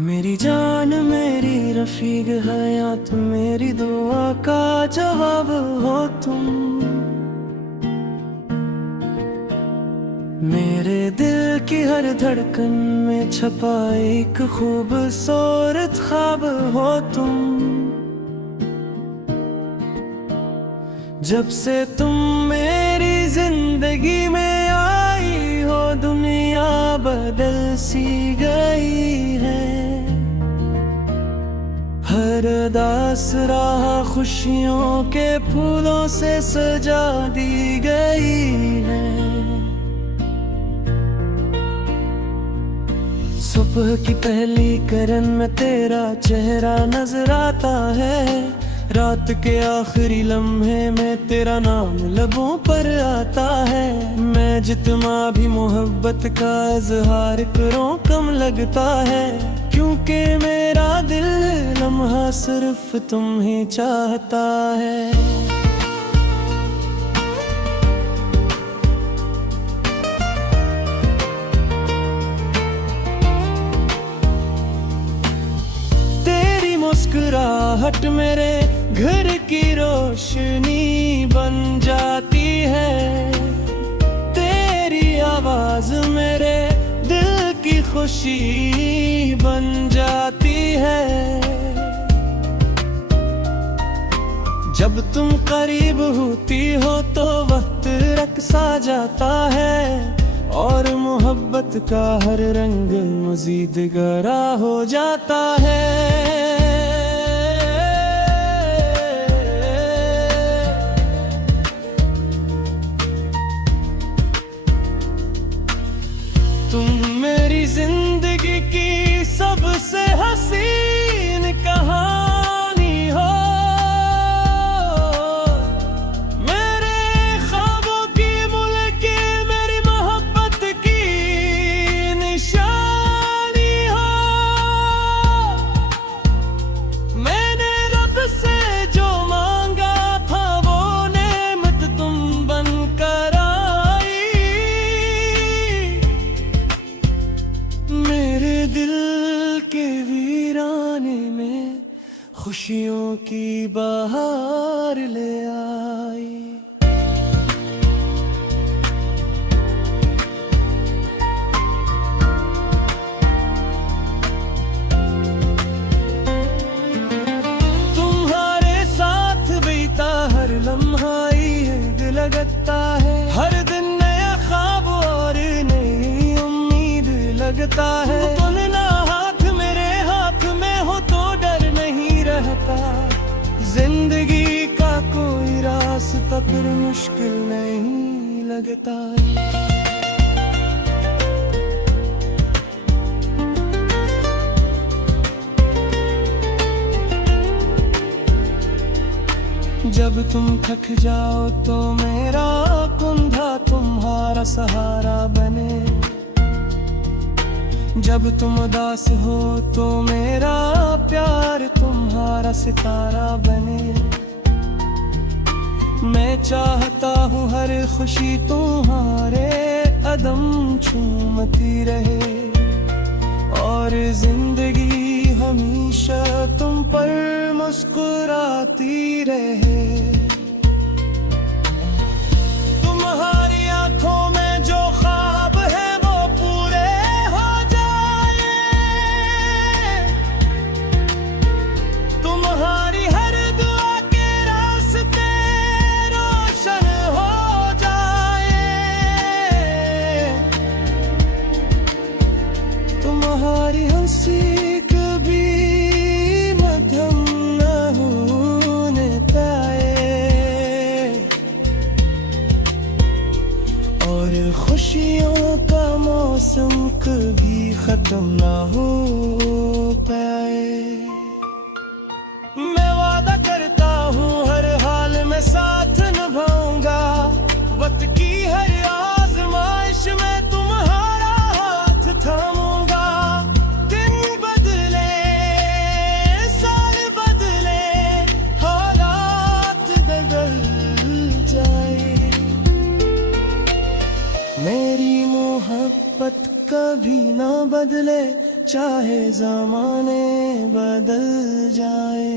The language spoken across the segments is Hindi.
मेरी जान मेरी रफीक हयात मेरी दुआ का जवाब हो तुम। मेरे दिल की हर धड़कन में छपा एक खूबसूरत ख्वाब हो तुम। जब से तुम मेरी जिंदगी में आई हो दुनिया बदल सी गई है। हर दास राह खुशियों के फूलों से सजा दी गई है। सुबह की पहली किरण में तेरा चेहरा नजर आता है। रात के आखिरी लम्हे में तेरा नाम लबों पर आता है। मैं जितना भी मोहब्बत का इजहार करूं कम लगता है, क्योंकि मेरा दिल लम्हा सिर्फ तुम ही चाहता है। मुस्कुराहट मेरे घर की रोशनी बन जाती है। तेरी आवाज मेरे दिल की खुशी बन जाती है। जब तुम करीब होती हो तो वक्त रक्सा जाता है, और मोहब्बत का हर रंग मजीद गहरा हो जाता है। तुम मेरी जिंदगी की सबसे हसीन कहानी हो। मेरे ख्वाबों की मुल्की मेरी मोहब्बत की निशानी हो। मैंने रब से जो मांगा था वो नेमत तुम बनकर मेरे दिल के वीराने में खुशियों की बहार ले आई। तुम्हारे साथ बीता हर लम्हा ईद लगता है। हर दिन नया ख्वाब और नई उम्मीद लगता है। तुलना हाथ मेरे हाथ में हो तो डर नहीं रहता। जिंदगी का कोई रास्ता फिर मुश्किल नहीं लगता। जब तुम थक जाओ तो मेरा कंधा तुम्हारा सहारा बने। जब तुम उदास हो तो मेरा प्यार तुम्हारा सितारा बने। मैं चाहता हूँ हर खुशी तुम्हारे कदम चूमती रहे, और जिंदगी हमेशा तुम पर मुस्कुराती रहे। तुम्हारी आंखों में जो ख्वाब है वो पूरे हो जाए। तुम्हारी हर दुआ के रास्ते रोशन हो जाए। तुम्हारी हंसी कभी मध्यम न होने पाए, और खुशियों का मौसम कभी खत्म ना हो पाए। मैं वादा करता हूँ हर हाल में साथ निभाऊंगा। वक्त की हर आजमाइश में तुम्हारा हाथ थामूंगा। दिन बदले साल बदले हालात बदल जाए, मेरी मोहब्बत कभी ना बदले। चाहे ज़माने बदल जाए।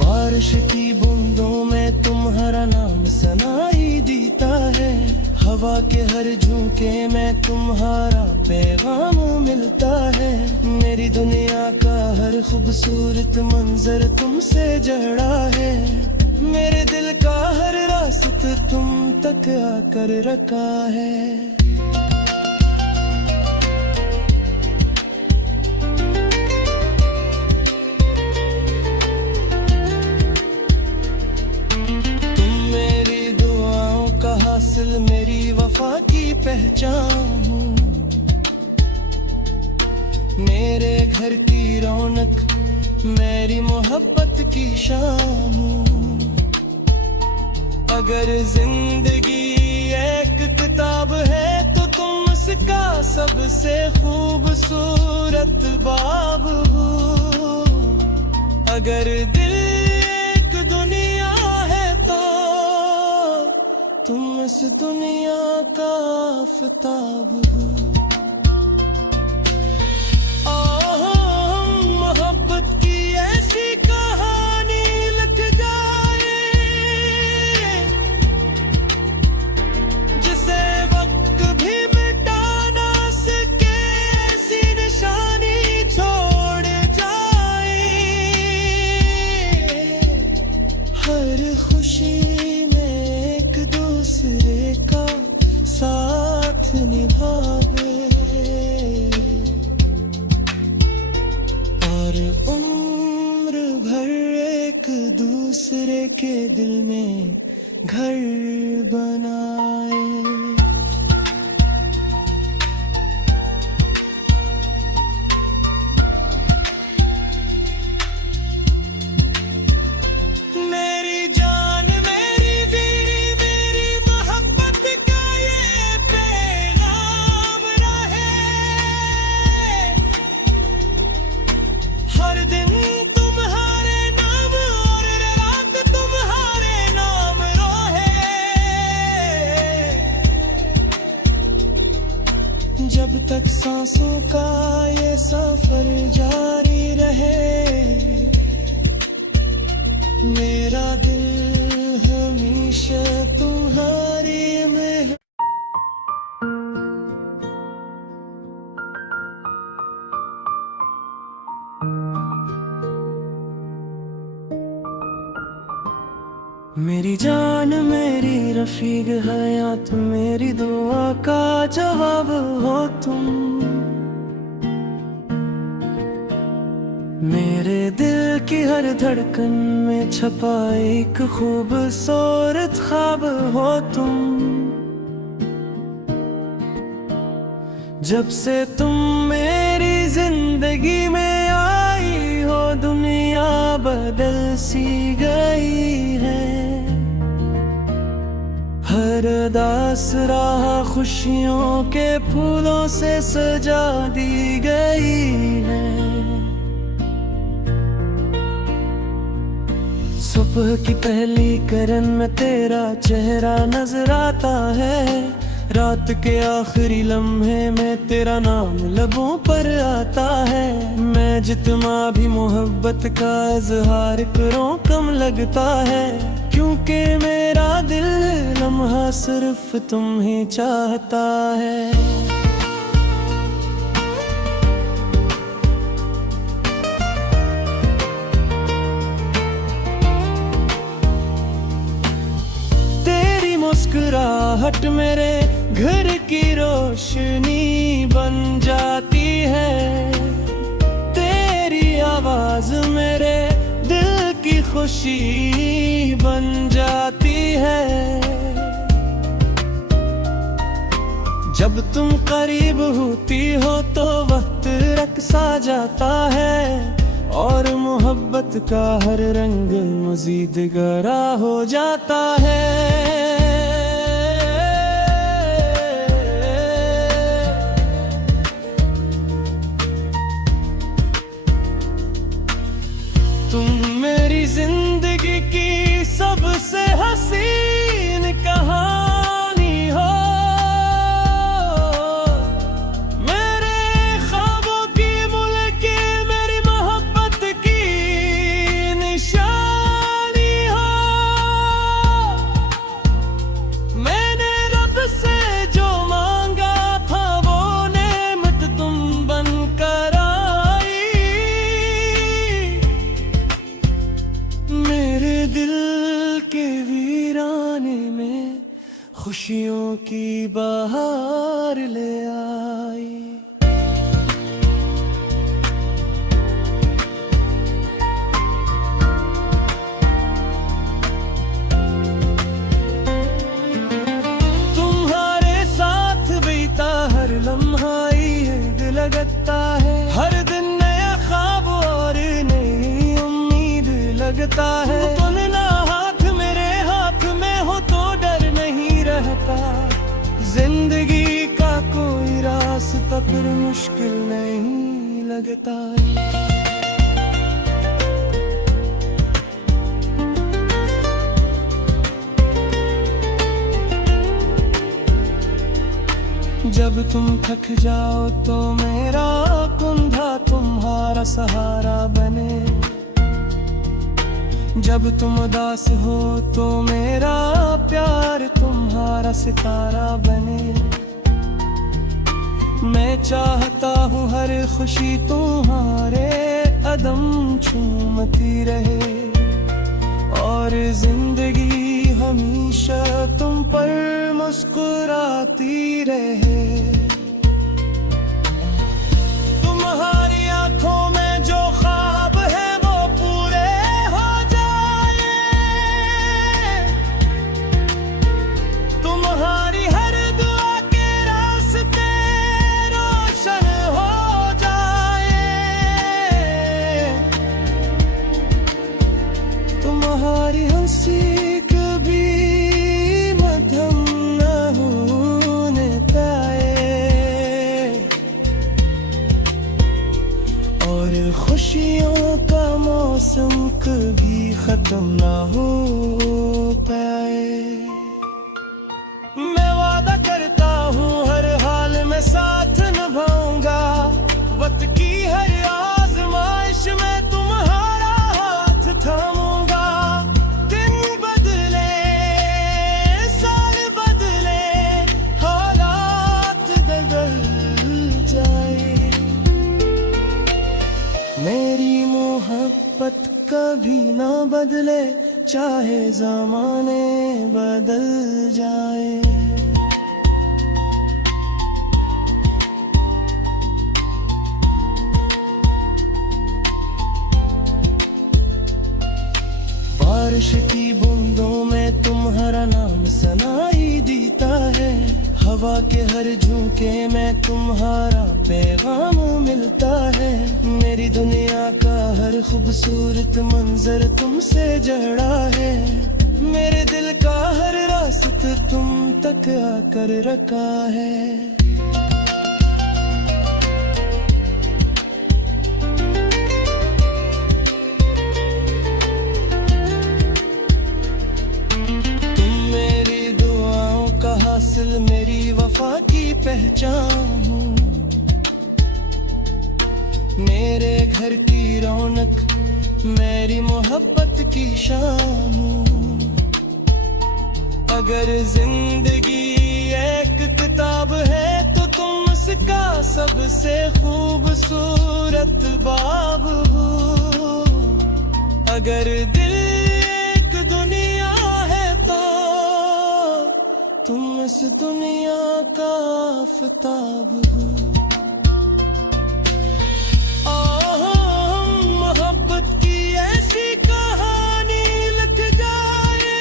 बारिश की बूंदों में तुम्हारा नाम सनाई देता है, हवा के हर झोंके में तुम्हारा पैगाम मिलता है। मेरी दुनिया का हर खूबसूरत मंजर तुमसे जड़ा है, मेरे दिल का हर रास्ता तुम तक आकर रखा है। मेरी वफा की पहचान हो, मेरे घर की रौनक, मेरी मोहब्बत की शान हो। अगर जिंदगी एक किताब है तो तुम उसका सबसे खूबसूरत बाब हो। अगर दिल एक दुनिया है तो तुम इस दुनिया का आफताब हो। मोहब्बत की ऐसी कहानी लिख जाए जिसे वक्त भी मिटा ना सके, ऐसी निशानी छोड़ जाए। हर खुशी दूसरे का साथ निभावे और उम्र भर एक दूसरे के दिल में घर बनाए। जब तक सांसों का ये सफर जारी रहे, मेरा दिल हमेशा तुम्हारी में। मेरी जान मेरी रफीक हयात, मेरी दुआ का जवाब हो तुम। मेरे दिल की हर धड़कन में छपा एक खूबसूरत ख्वाब हो तुम। जब से तुम मेरी जिंदगी में आई हो, दुनिया बदल सी गई है। हर दास राह खुशियों के फूलों से सजा दी गई है। सुबह की पहली किरण में तेरा चेहरा नजर आता है, रात के आखिरी लम्हे में तेरा नाम लबों पर आता है। मैं जितना भी मोहब्बत का इजहार करूं कम लगता है, क्योंकि मेरा दिल लम्हा सिर्फ तुम ही चाहता है। मुस्कुराहट मेरे घर की रोशनी बन जाती है, तेरी आवाज मेरे दिल की खुशी बन जाती है। जब तुम करीब होती हो तो वक्त रक्सा जाता है, और मोहब्बत का हर रंग मजीद गहरा हो जाता है। तुम मेरी जिंदगी की बहार ले आई। तुम्हारे साथ बीता हर लम्हा ईद लगता है, हर दिन नया ख्वाब और नई उम्मीद लगता है। तुलना हाथ मेरे हाथ में हो तो डर नहीं रहता, जिंदगी का कोई रास्ता फिर मुश्किल नहीं लगता। जब तुम थक जाओ तो मेरा कंधा तुम्हारा सहारा बने, जब तुम उदास हो तो मेरा प्यार तुम्हारा सितारा बने। मैं चाहता हूँ हर खुशी तुम्हारे कदम चूमती रहे, और जिंदगी हमेशा तुम पर मुस्कुराती रहे। तुम्हारी आंखों में जो ख्वाब है वो पूरे हो जाए, तुम्हारी हर दुआ के रास्ते रोशन हो जाए। तुम्हारी हंसी कभी मध्यम न होने पाए, और खुशियों का मौसम कभी खत्म न हो पाए। मैं वादा करता हूँ हर हाल में साथ निभाऊंगा, वक्त की हर आजमाइश में तुम्हारा हाथ थामूंगा। दिन बदले साल बदले हालात बदल जाए, मेरी मोहब्बत कभी ना बदले चाहे ज़माने बदल जाए। बारिश की बूंदों में तुम्हारा नाम सनाई देता है, हवा के हर झोंके में तुम्हारा पैगाम मिलता है। मेरी दुनिया का हर खूबसूरत मंजर तुमसे जड़ा है, मेरे दिल का हर रास्ता तुम तक आकर रखा है। हासिल मेरी वफा की पहचान हो, मेरे घर की रौनक मेरी मोहब्बत की शान हो। अगर जिंदगी एक किताब है तो तुम उसका सबसे खूबसूरत बाब हो। अगर दिल एक दुनिया है तो तुम इस दुनिया का आफताब हो। मोहब्बत की ऐसी कहानी लिख जाए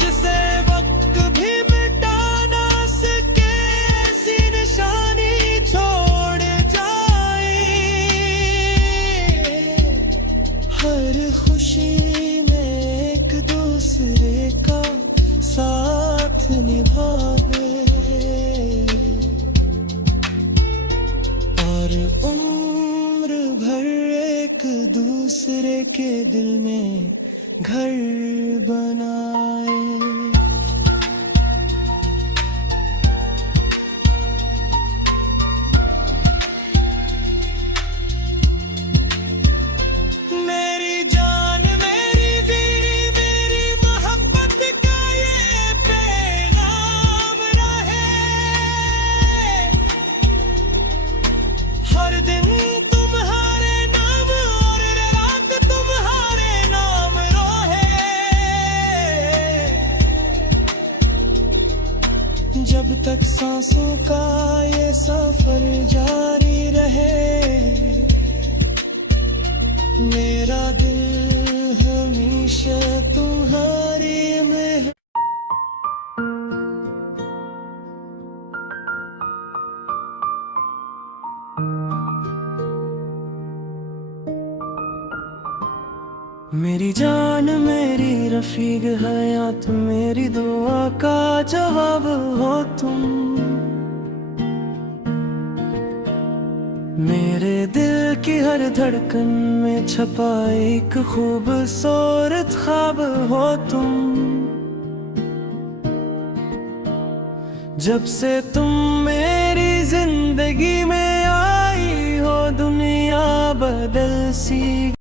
जिसे वक्त भी मिटा ना सके, ऐसी निशानी छोड़ जाए। हर खुशी दूसरे का साथ निभावे, और उम्र भर एक दूसरे के दिल में घर बनाए। जब तक सांसों का ये सफर जारी रहे, मेरा दिल हमेशा तुम्हारी में है। मेरी जान मेरी रफीक हयात, मेरी दुआ का जवाब हो तुम। मेरे दिल की हर धड़कन में छपा एक खूबसूरत ख्वाब हो तुम। जब से तुम मेरी जिंदगी में आई हो, दुनिया बदल सी